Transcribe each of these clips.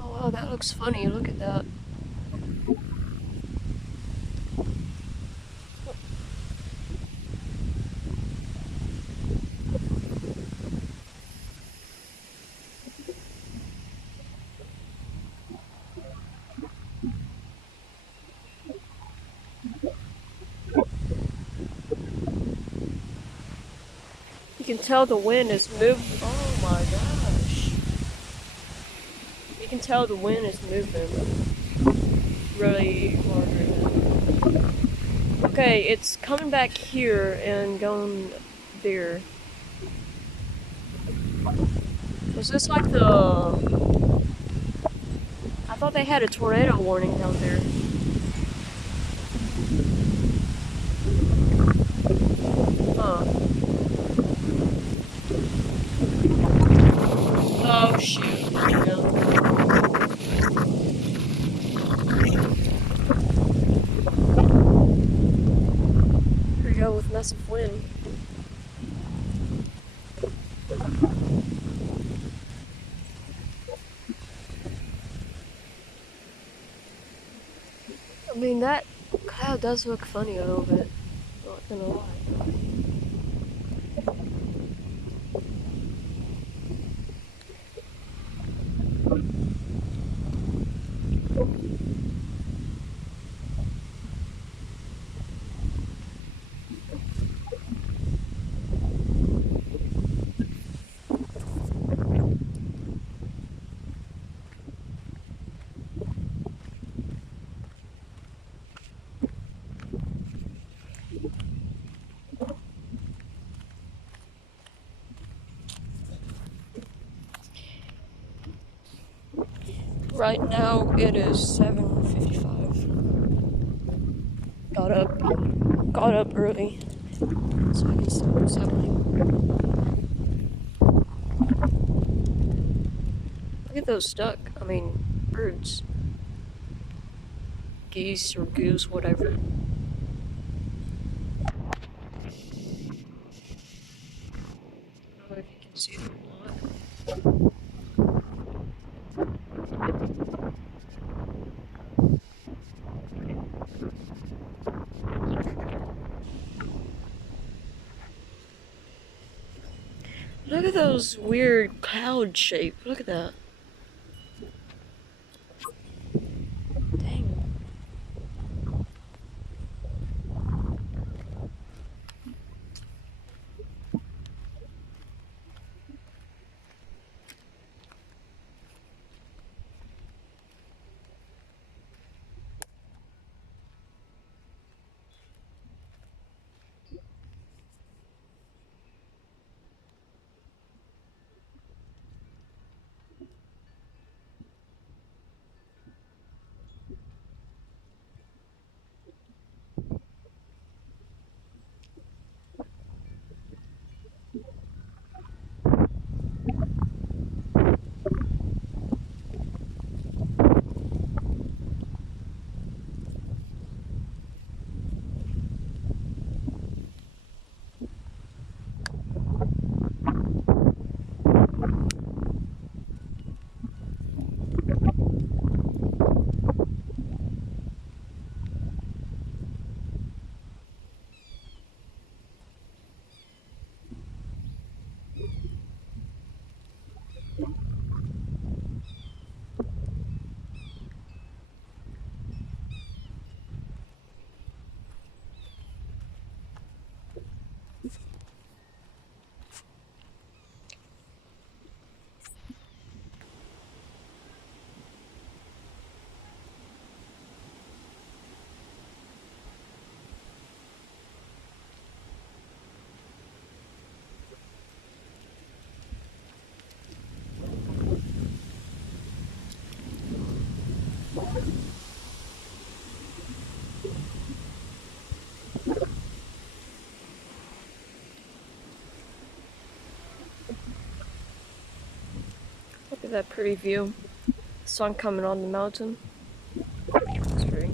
Oh wow, that looks funny. Look at that. You can tell the wind is moving. Oh my gosh. You can tell the wind is moving really hard right now. Okay, it's coming back here and going there. Was this like the... I thought they had a tornado warning down there. Huh. Oh shoot. Here we go with massive wind. I mean, that cloud does look funny a little bit. Not gonna lie. Right now it is 7:55. Got up early so I can see what's happening. Look at those birds. Geese or goose, whatever. I don't know if you can see them or not. Look at those weird cloud shape. Look at that. Dang. Look at that pretty view. Sun coming on the mountain. It's pretty.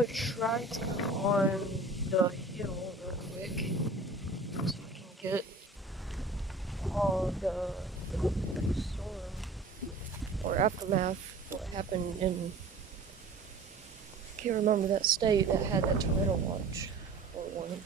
gonna try to go on the hill real quick so I can get all the storm or aftermath what happened in I can't remember that state that had that tornado watch or warning.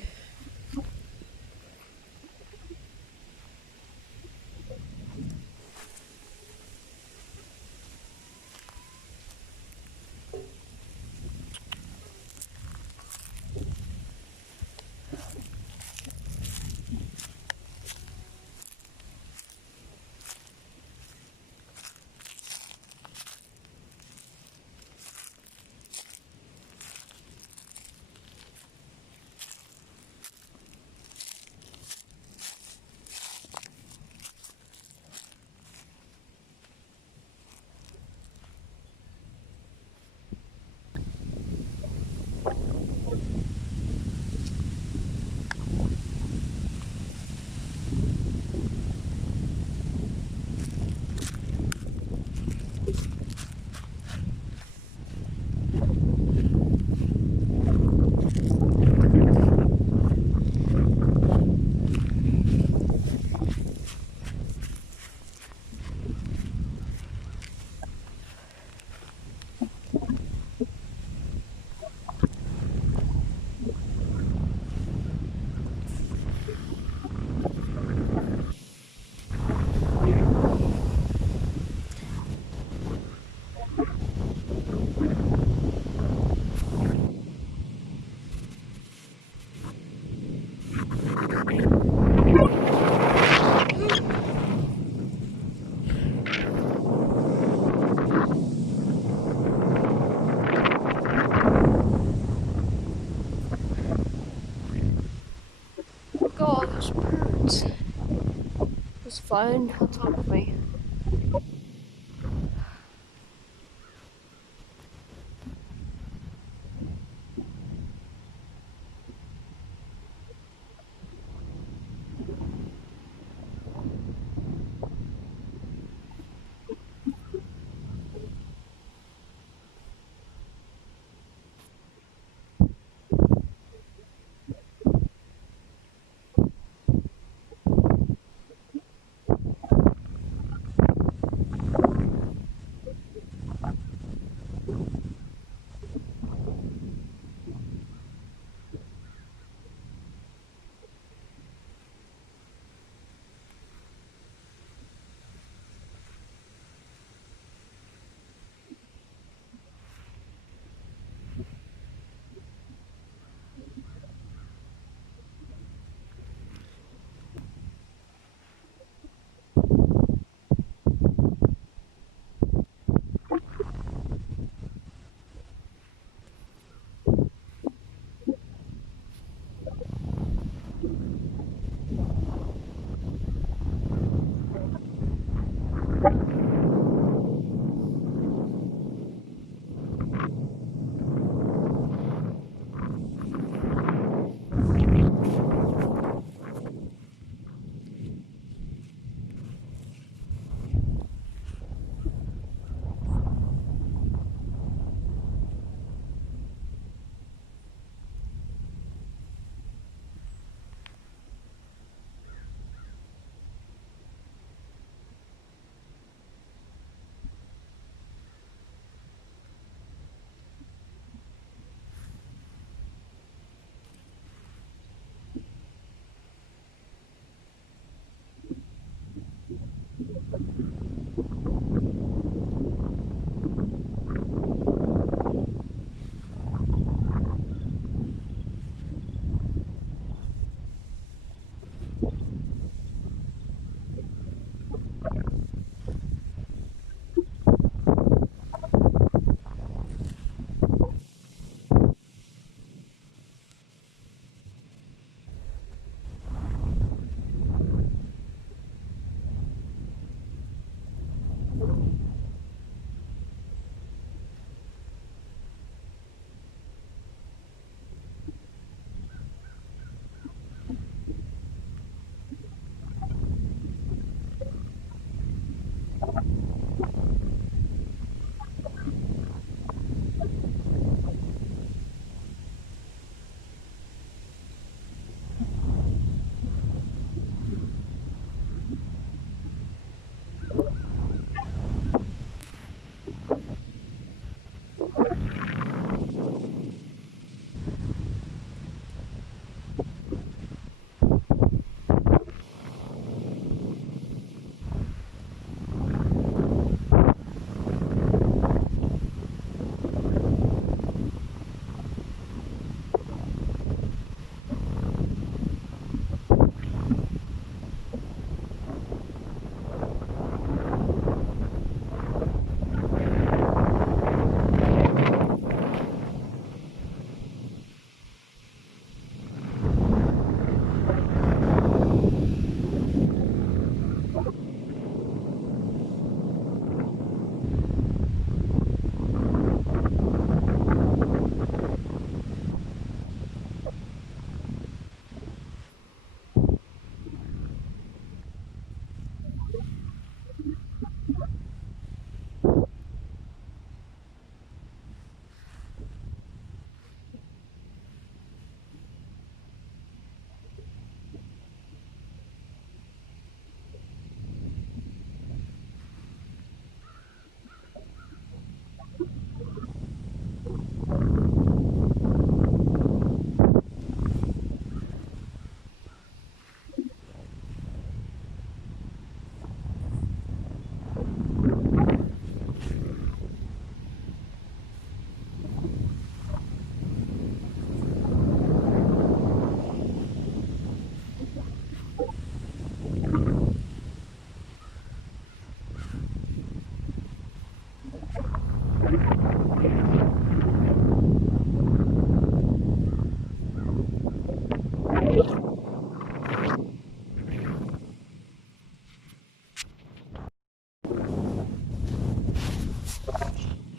Look at all those birds. It's flying on top of me.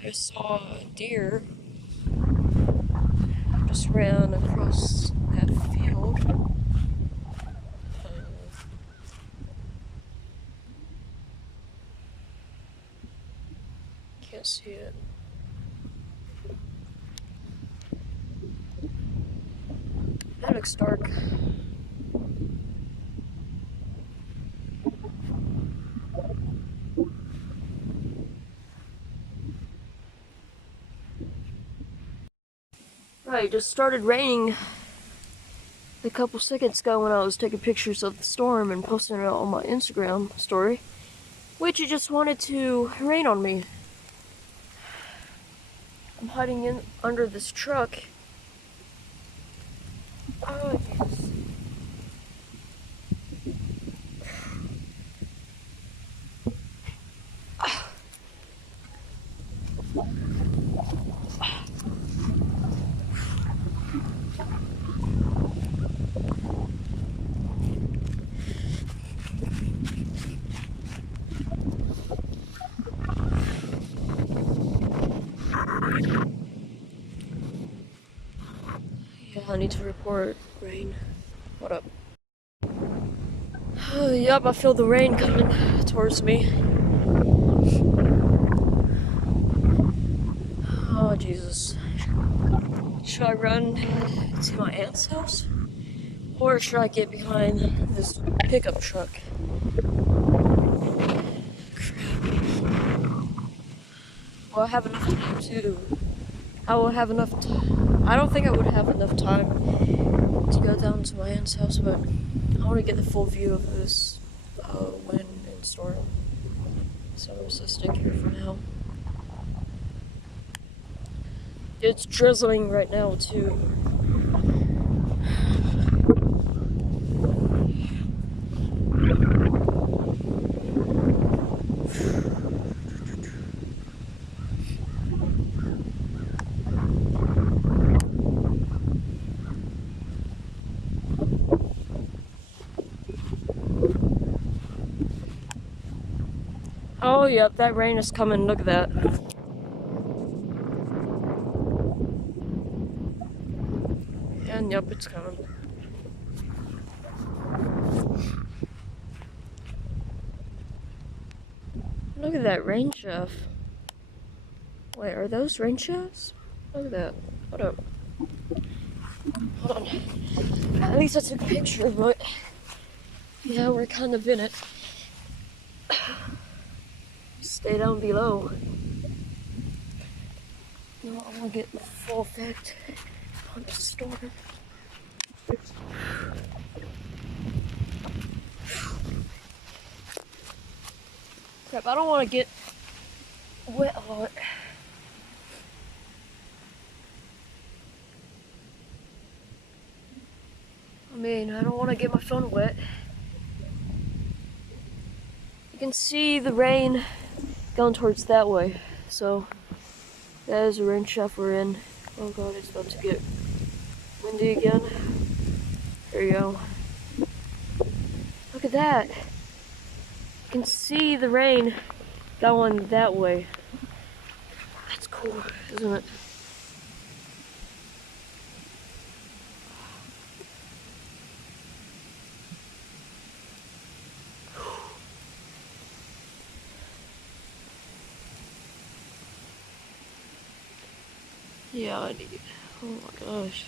I saw a deer just ran across that field. Can't see it. That looks dark. Right, it just started raining a couple seconds ago when I was taking pictures of the storm and posting it on my Instagram story, which it just wanted to rain on me. I'm hiding in under this truck. Oh, Jesus. Yeah, I need to report rain. What up? Yep, I feel the rain coming towards me. Oh, Jesus. Should I run to my aunt's house? Or should I get behind this pickup truck? Will I have enough time to... I will have enough I don't think I would have enough time to go down to my aunt's house, but I want to get the full view of this wind and storm. So I'm just gonna stick here for now. It's drizzling right now, too. Oh, yep, that rain is coming. Look at that. And yep, it's coming. Look at that rain shaft. Wait, are those rain shafts? Look at that. Hold up. Hold on. At least I took a picture, but yeah, we're kind of in it. Stay down below. No, I want to get the full effect on the storm. Crap, I don't want to get wet a lot. I mean, I don't want to get my phone wet. You can see the rain going towards that way. So, that is the rain shaft we're in. Oh god, it's about to get windy again. There you go. Look at that. You can see the rain going that way. That's cool, isn't it? Yeah, I need it. Oh my gosh.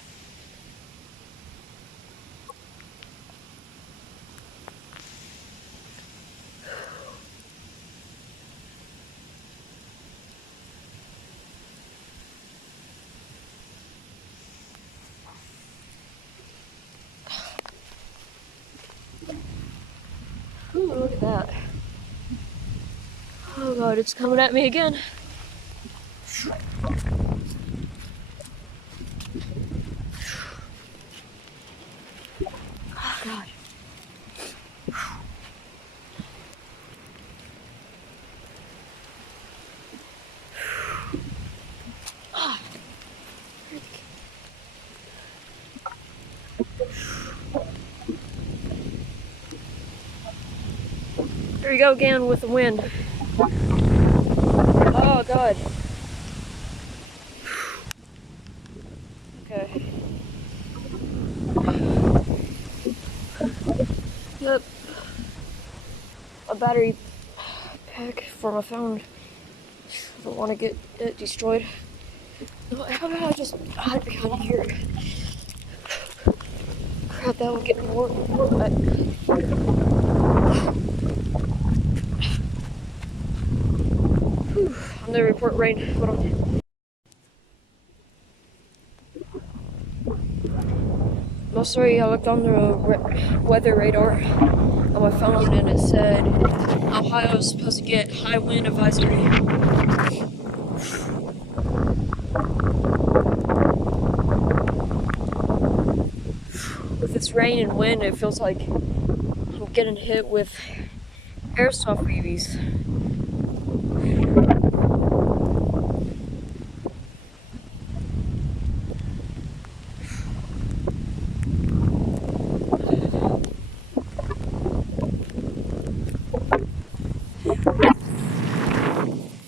Ooh, look at that. Oh god, it's coming at me again. Oh god. There we go again with the wind. Oh god. battery pack for my phone. I don't want to get it destroyed. How about I just hide behind here? Crap, that would get more wet. I'm gonna report rain. Hold on. Mostly, I looked on the weather radar on my phone and it said Ohio's supposed to get high wind advisory. With this rain and wind, it feels like I'm getting hit with airsoft BBs.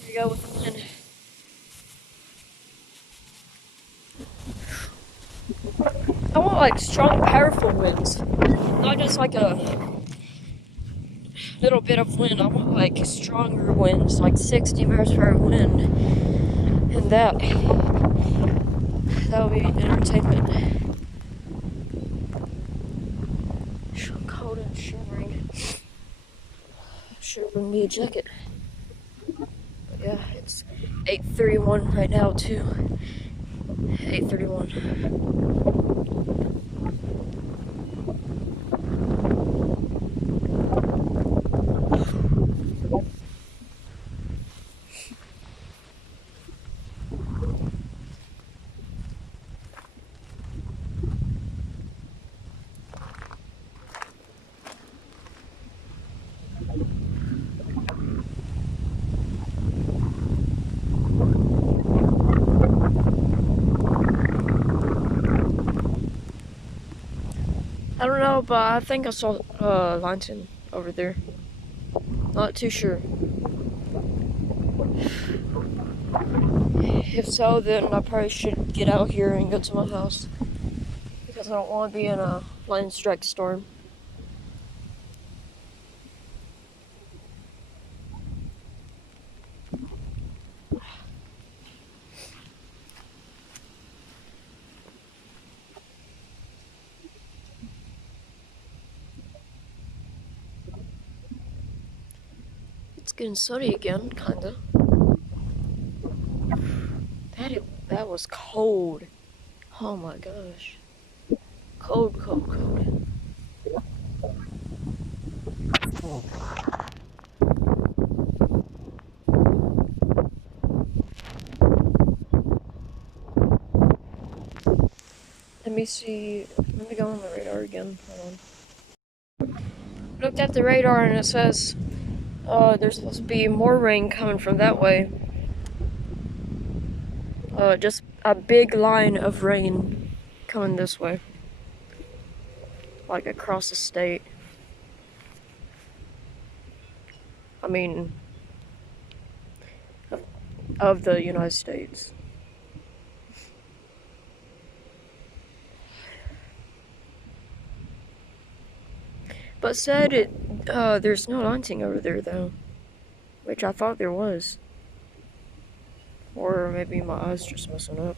Here you go with the wind. I want like strong, powerful winds, not just like a little bit of wind. I want like stronger winds, like 60 miles per hour wind, and that would be entertainment. I'm cold and shivering. Should bring me a jacket. But yeah, it's 8:31 right now too. 8:31. I don't know, but I think I saw Lantern over there. Not too sure. If so, then I probably should get out here and go to my house because I don't want to be in a lightning strike storm. It's getting sunny again, kinda. That was cold. Oh my gosh. Cold, cold, cold. Let me see. Let me go on the radar again. Hold on. Looked at the radar and it says there's supposed to be more rain coming from that way. Just a big line of rain coming this way. Like across the state. I mean, of the United States. But said there's no haunting over there though, which I thought there was. Or maybe my eyes just messing up.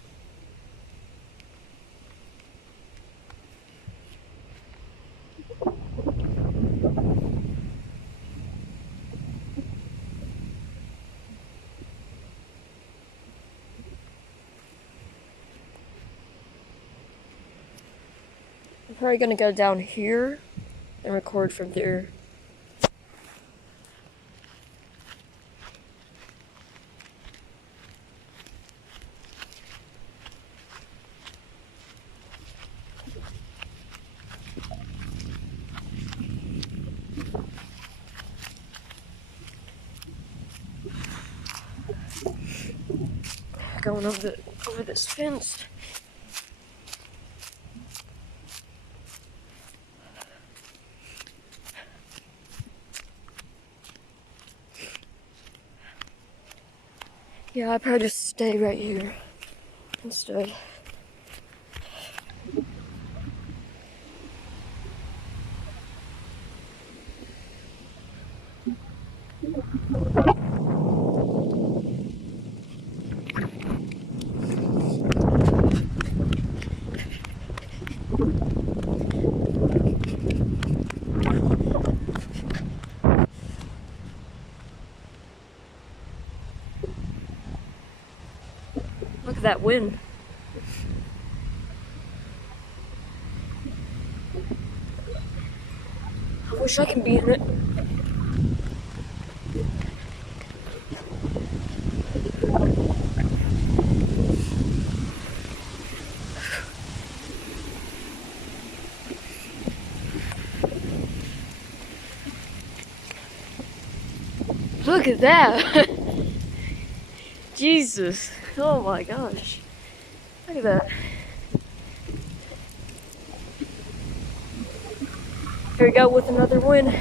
I'm probably gonna go down here and record from there. Going over this fence. Yeah, I'd probably just stay right here instead. Look at that wind. I wish I could be in it. Look at that. Jesus. Oh my gosh. Look at that. Here we go with another win.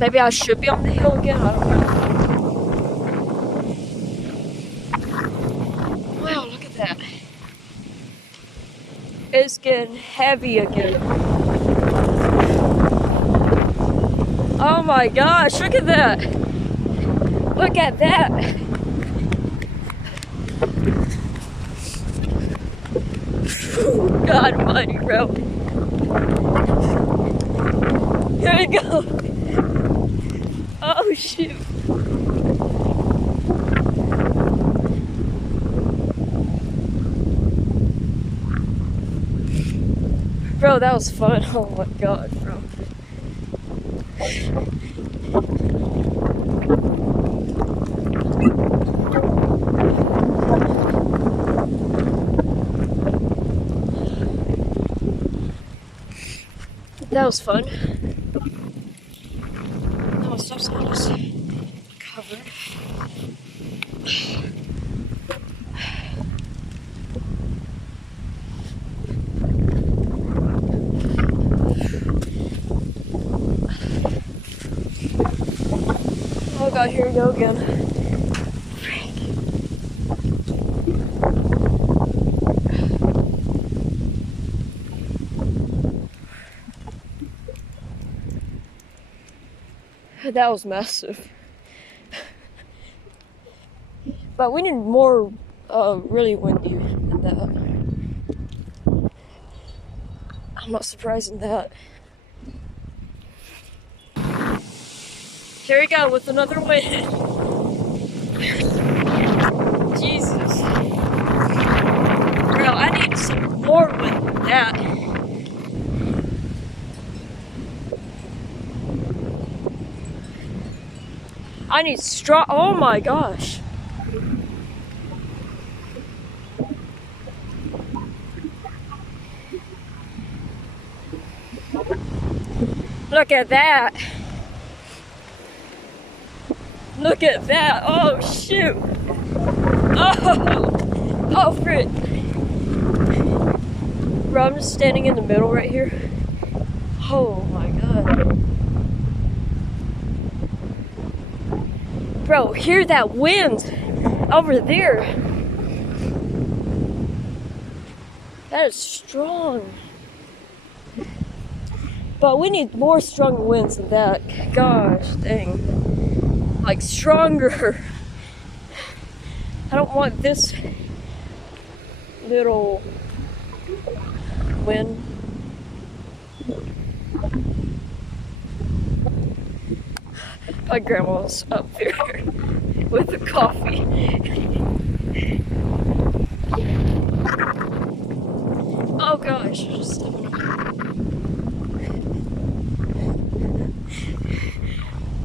Maybe I should be on the hill again, I don't know. Wow, look at that. It's getting heavy again. Oh my gosh, look at that. Look at that. God almighty, bro. Here we go. Oh shoot. Bro, that was fun. Oh my god, bro. That was fun. Oh, stop sign is covered. Oh god, here we go again. That was massive. But we need more really windy than that. I'm not surprised in that. Here we go with another win. Jesus. Bro, I need some more wind than that. I need strong. Oh my gosh. Look at that. Look at that. Oh shoot. Oh frick. Bro, I'm just standing in the middle right here. Oh my god. Bro, hear that wind over there. That is strong. But we need more strong winds than that. Gosh dang. Like stronger. I don't want this little wind. My grandma's up there with the coffee. Oh gosh, just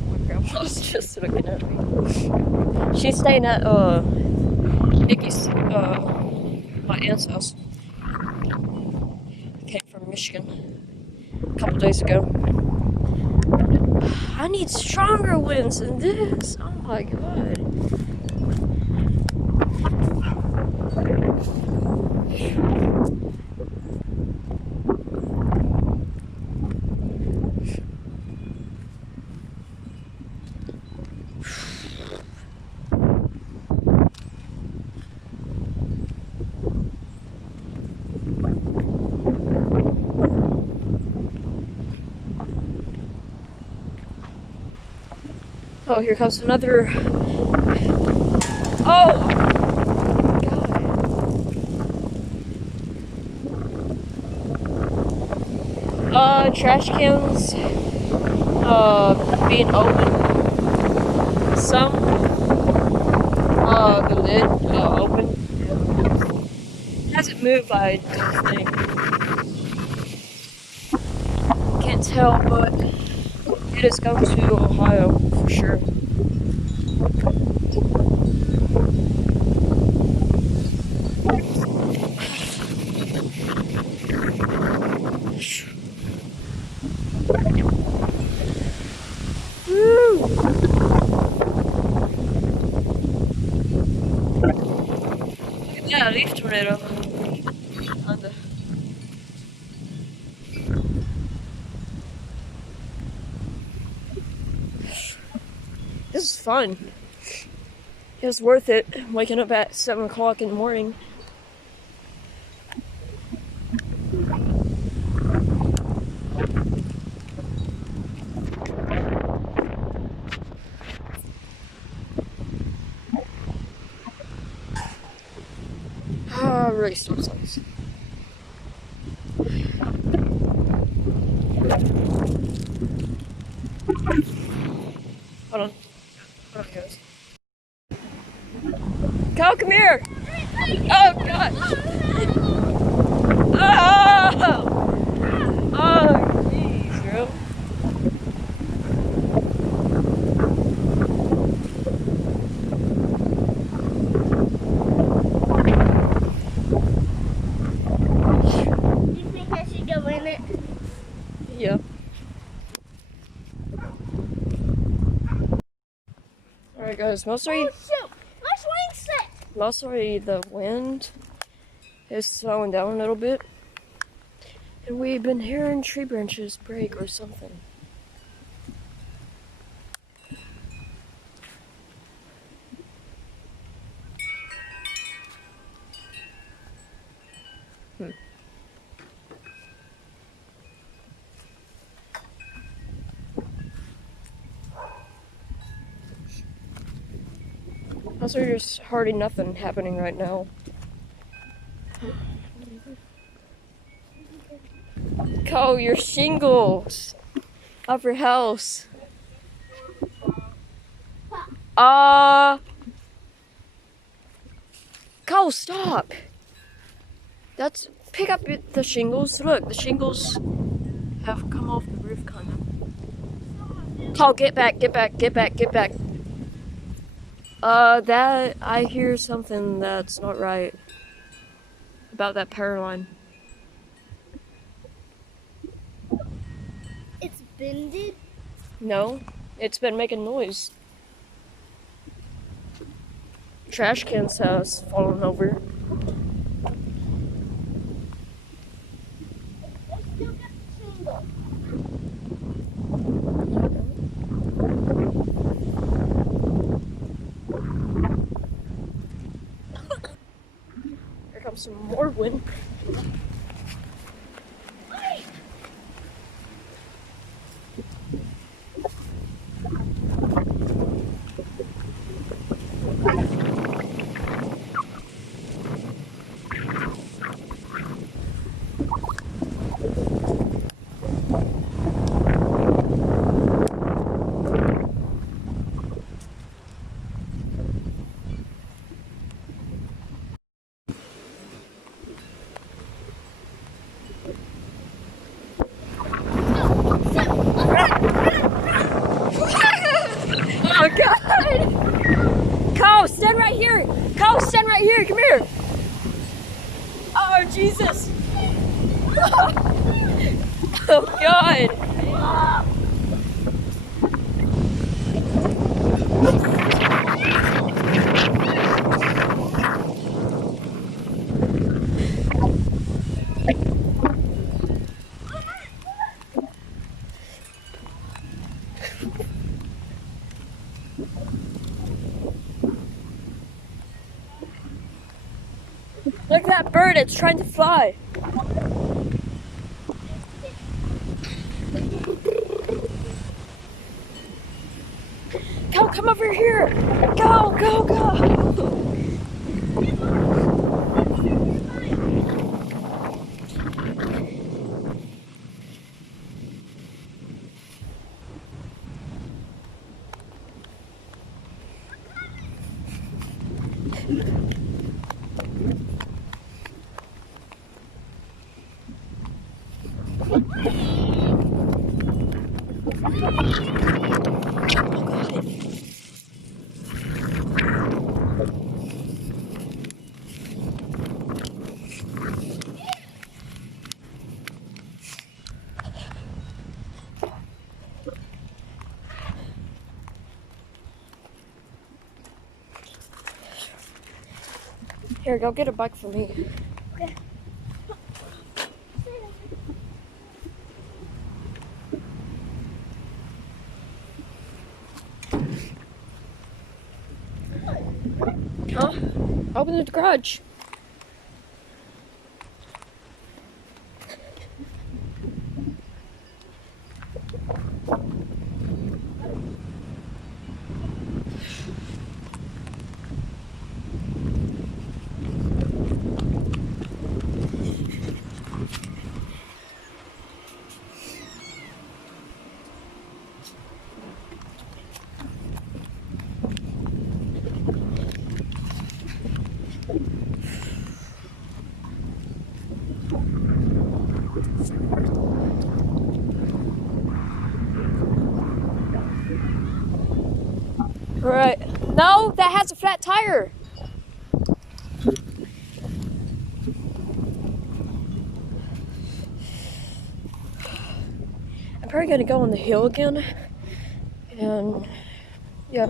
my grandma's just looking at me. She's staying at Nikki's my aunt's house. I came from Michigan a couple days ago. I need stronger winds than this. Oh my god. Oh, here comes another. Oh! Trash cans, being open. Some, the lid, open. It hasn't moved, I don't think. Can't tell, but it is going to Ohio, for sure. Yeah, leaf tornado. This is fun. It was worth it waking up at 7 o'clock in the morning. Really stop signs. Hold on. Hold on, guys. Kyle, come here! Oh, God! Oh! Oh, jeez, bro. You think I should go in it? Yeah. Alright, guys, mostly Oh, shoot! My swing set! mostly the wind is slowing down a little bit. And we've been hearing tree branches break or something. Also, there's hardly nothing happening right now. Cole, your shingles of your house. Cole, stop. That's pick up the shingles. Look, the shingles have come off the roof, kind of. Cole, get back, get back, get back, get back. That I hear something that's not right about that power line. It's bended. No, it's been making noise. Trash cans has fallen over. I still got the shingle. Here comes some more wind. Oh God! Cole, stand right here! Cole, stand right here! Come here! Oh Jesus! Oh God! Look at that bird, it's trying to fly. Cal, come over here. Go, go, go. Here, go get a bike for me. Okay. Huh? Open the garage. Right. No, that has a flat tire. I'm probably gonna go on the hill again. And yeah.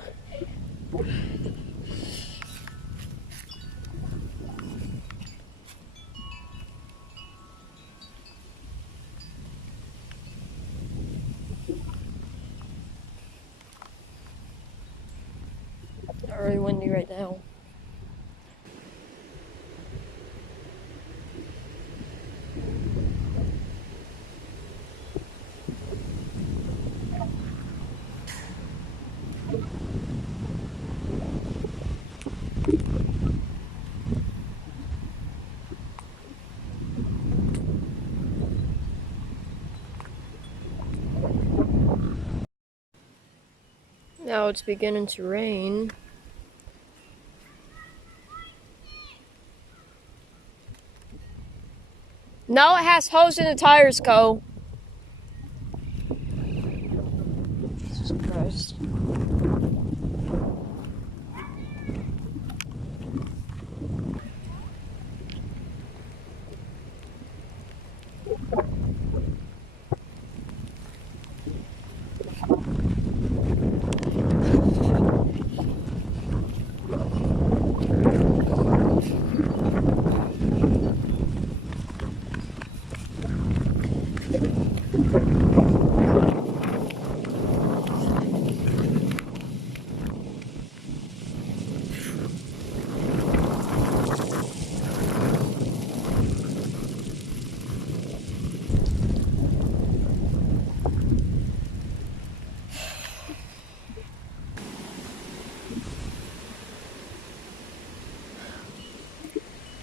Not really windy right now. Now it's beginning to rain. No, it has holes in the tires, Cole. Jesus Christ.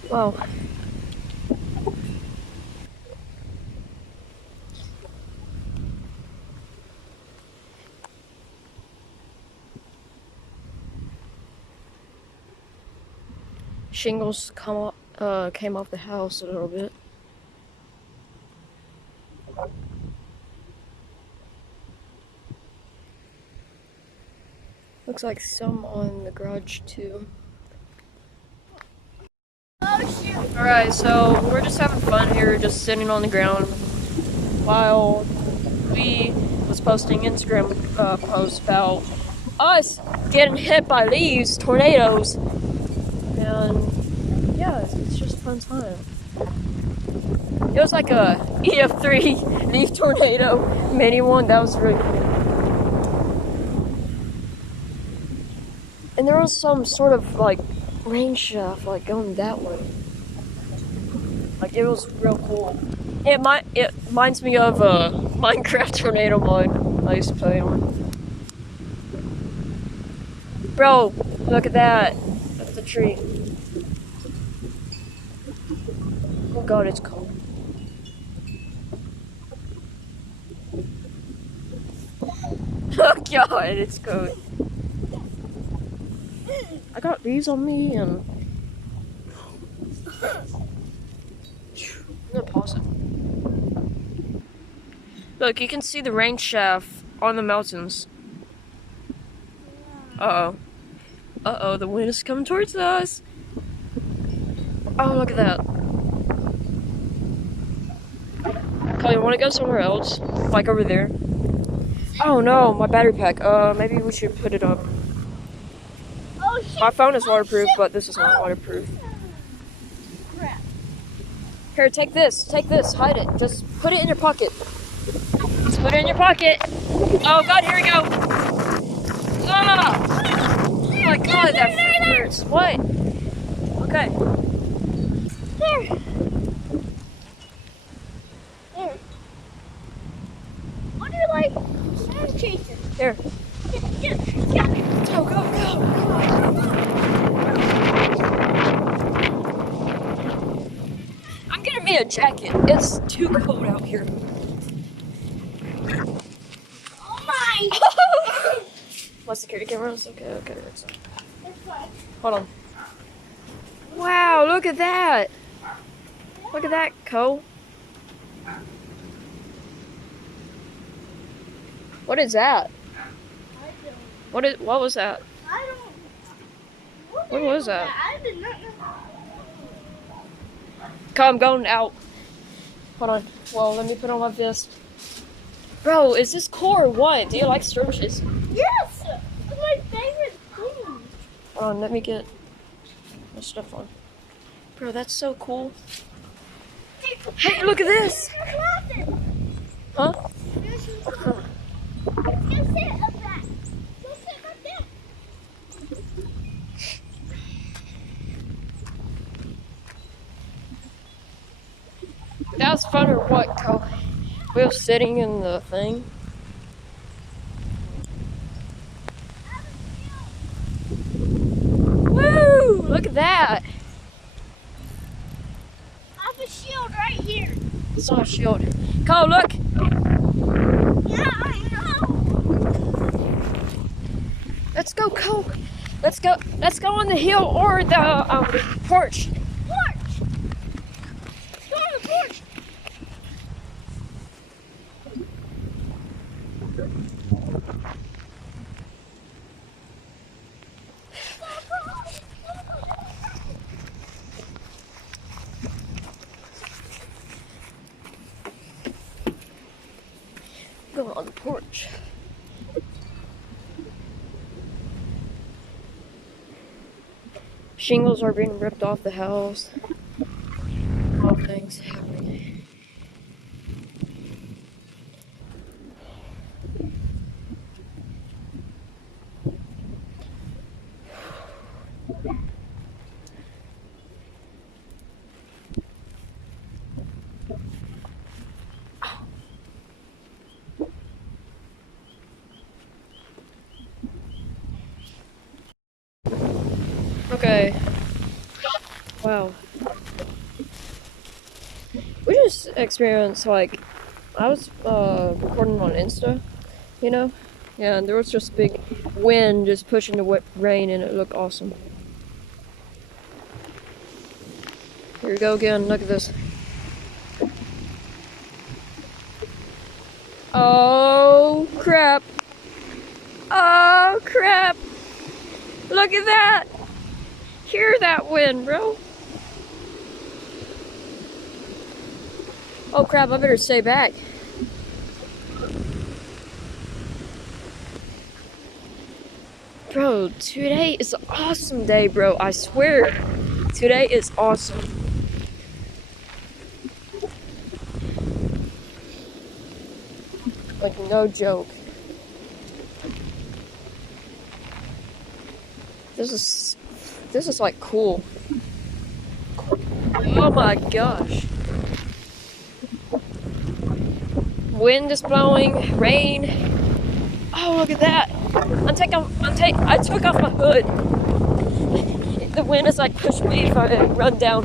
Wow. Shingles came off the house a little bit. Looks like some on the garage too. Oh shoot. Alright, so we're just having fun here, just sitting on the ground while we was posting Instagram posts about us getting hit by leaves, tornadoes, and yeah, it's just a fun time. It was like a EF3 leaf tornado mini one. That was really cool. And there was some sort of like rain shaft like going that way. Like it was real cool. It reminds me of Minecraft tornado mod I used to play on. Bro, look at that. Look at the tree. Oh god, it's cold. Oh god, it's cold. I got leaves on me and... I'm gonna pause it. Look, you can see the rain shaft on the mountains. Uh-oh. Uh-oh, the wind is coming towards us. Oh, look at that. Cole, you wanna go somewhere else? Like over there? Oh no, my battery pack. Maybe we should put it up. Oh shit! My phone is Oh, waterproof, shit. but this is not waterproof. Crap. Here, take this. Take this. Hide it. Just put it in your pocket. Just put it in your pocket. Oh god, here we go. Ah! Oh my god, that freaking hurts. What? Okay. There. There. What do you like? Sand chaser. Here. Get. Go, go, go. I'm getting me a jacket. It's too cold out here. Oh my! My security cameras? Okay, okay. That's fine. Hold on. Wow, look at that. Look at that, Cole. What is that? What was that? I don't. What was that? I did not know. Cole, I'm going out. Hold on. Well, let me put on my vest. Bro, is this cool or what? Do you like skirmishes? Yes! It's my favorite thing. Hold on, let me get my stuff on. Bro, that's so cool. Hey, look at this! Huh? Go sit up that. Go sit up there. That was fun or what, Cole? We were sitting in the thing. Woo! Look at that! I have a shield right here. It's not a shield. Cole, look! Yeah, I know. Let's go, Cole! Let's go on the hill or the porch. Porch. Go on the porch. Go on the porch. Shingles are being ripped off the house. All things happening. Okay. Wow. We just experienced, like, I was recording on Insta, you know? Yeah, and there was just big wind just pushing the rain and it looked awesome. Here we go again, look at this. Oh crap. Oh crap. Look at that. Hear that wind, bro. Oh crap, I better stay back. Bro, today is an awesome day, bro. I swear. Today is awesome. Like, no joke. This is like cool. Oh my gosh. Wind is blowing, rain. Oh, look at that. I took off my hood. The wind is like pushing me if I run down.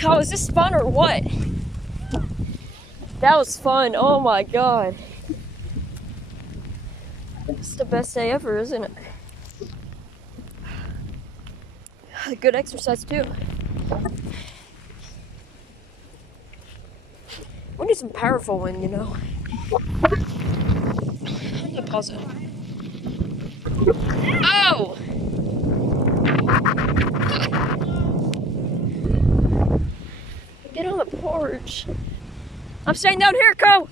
God, is this fun or what? That was fun. Oh my god. It's the best day ever, isn't it? Good exercise too. We need some powerful wind, you know. I'm gonna pause it. Oh! Get on the porch. I'm staying down here, go!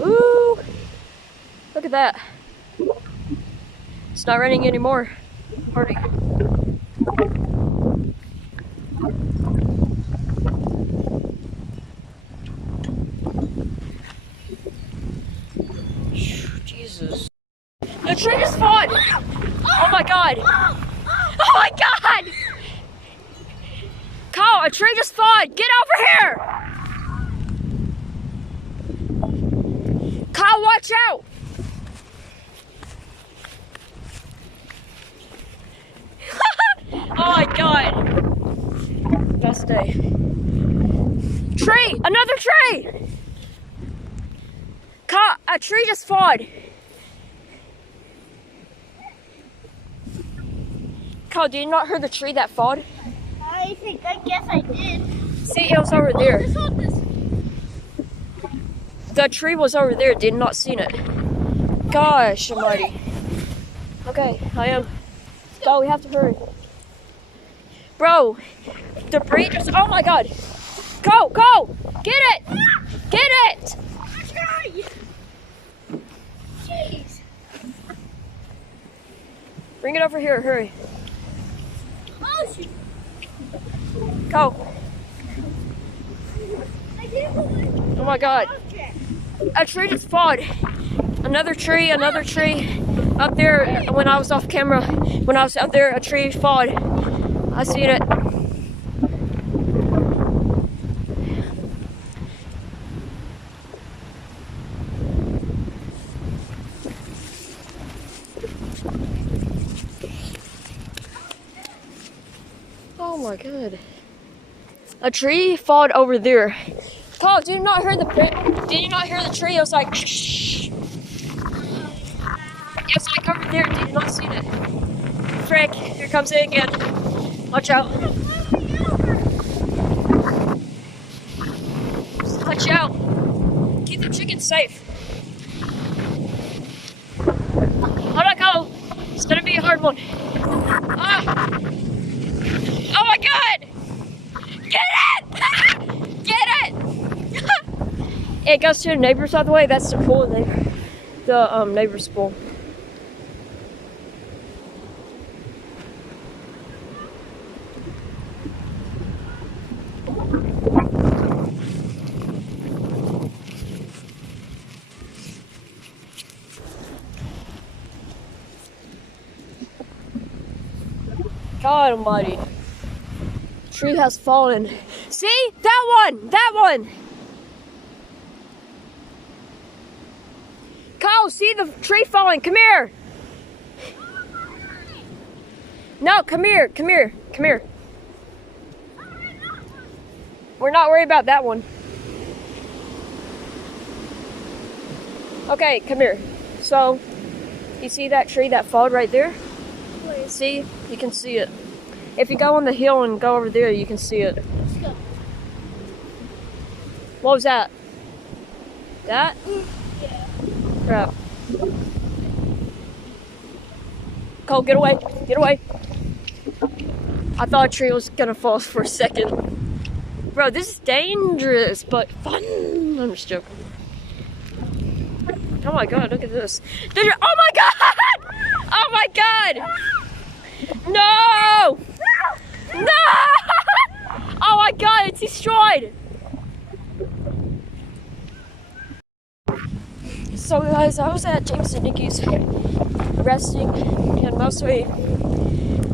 Ooh! Look at that. It's not raining anymore. Party. Jesus. The tree just fallen! Oh my god! Oh my god! Kyle, a tree just fallen! Get over here! Kyle, watch out! Oh my god! Best day. Tree! Another tree! Kyle, a tree just fallen. Kyle, did you not hear the tree that falled? I guess I did. See, it was over there. Just hold this. The tree was over there, did not see it. Gosh almighty. Okay, I am. Go, we have to hurry. Bro, debris just, oh my god. Go, go! Get it! Get it! Jeez. Bring it over here, hurry. Oh, shoot. Go. I didn't Oh my god. Okay. A tree just falled. Another tree. Up there, when I was off camera, when I was out there, a tree falled. I seen it. Oh my god. A tree falled over there. Carl, did you not hear the tree? It was like shh. It was like over there. Did you not see it? Frick, here comes it again. Watch out. Watch out. Keep the chicken safe. Hold on, Carl. It's gonna be a hard one. Ah. Oh my god! Get it! Get it! It goes to the neighbors, by the way. That's the pool. The neighbor's pool. God almighty. Tree has fallen. See? That one! That one! Kyle, see the tree falling. Come here. No, come here. Come here. Come here. We're not worried about that one. Okay, come here. So, you see that tree that fell right there? See? You can see it. If you go on the hill and go over there, you can see it. Let's go. What was that? That? Yeah. Crap. Cole, get away. Get away. I thought a tree was gonna fall for a second. Bro, this is dangerous, but fun. I'm just joking. Oh my god, look at this. Oh my god! Oh my god! No! No! Oh my god, it's destroyed! So guys, I was at James and Nikki's resting, and mostly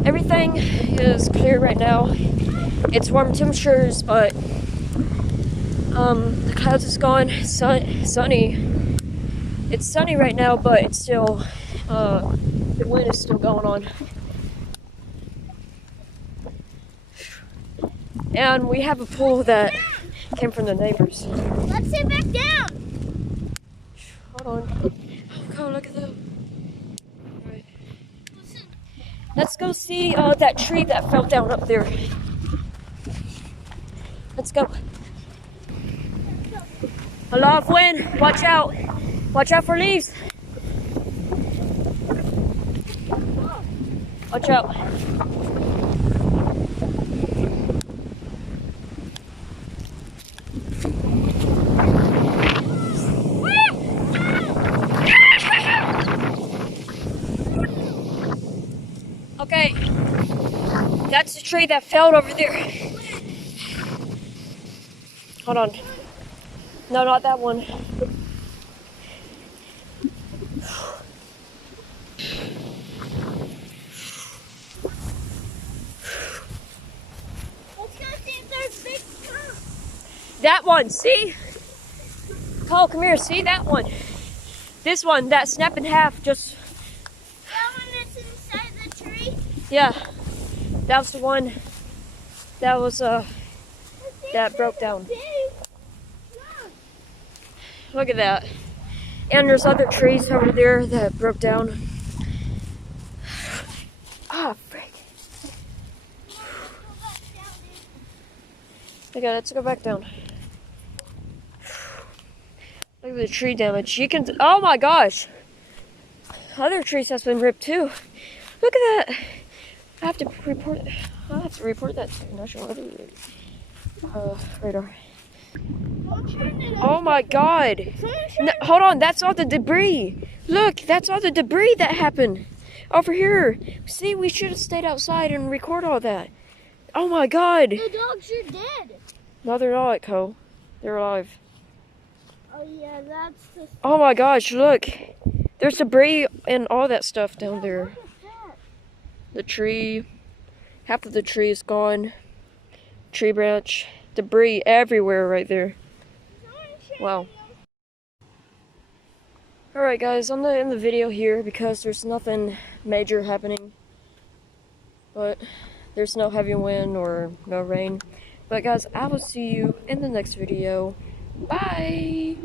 everything is clear right now. It's warm temperatures, but the clouds is gone. Sunny. It's sunny right now, but it's still the wind is still going on. And we have a pool that came from the neighbors. Let's sit back down. Hold on. Oh, look at that. Right. Let's go see that tree that fell down up there. Let's go. A lot of wind. Watch out. Watch out for leaves. Watch out. Okay, that's the tree that fell over there. Hold on. No, not that one. Let's go see if there's big stuff. That one, see? Cole, come here, see that one? This one, that snap in half, just, That one that's inside the tree. yeah. That was the one that was, that broke down. Look at that. And there's other trees over there that broke down. Ah, frick. Okay, let's go back down. Look at the tree damage. You can, oh my gosh. Other trees has been ripped too. Look at that. I have to report that to National Weather Radar. Oh my god. No, hold on, that's all the debris. Look, that's all the debris that happened over here. See, we should have stayed outside and record all that. Oh my god. The dogs are dead. No, they're not, Cole. They're alive. Oh yeah, that's the. Oh my gosh, look. There's debris and all that stuff down there. Look at that. The tree, half of the tree is gone. Tree branch, debris everywhere right there. Wow. Alright guys, I'm gonna end the video here because there's nothing major happening. But there's no heavy wind or no rain. But guys, I will see you in the next video. Bye!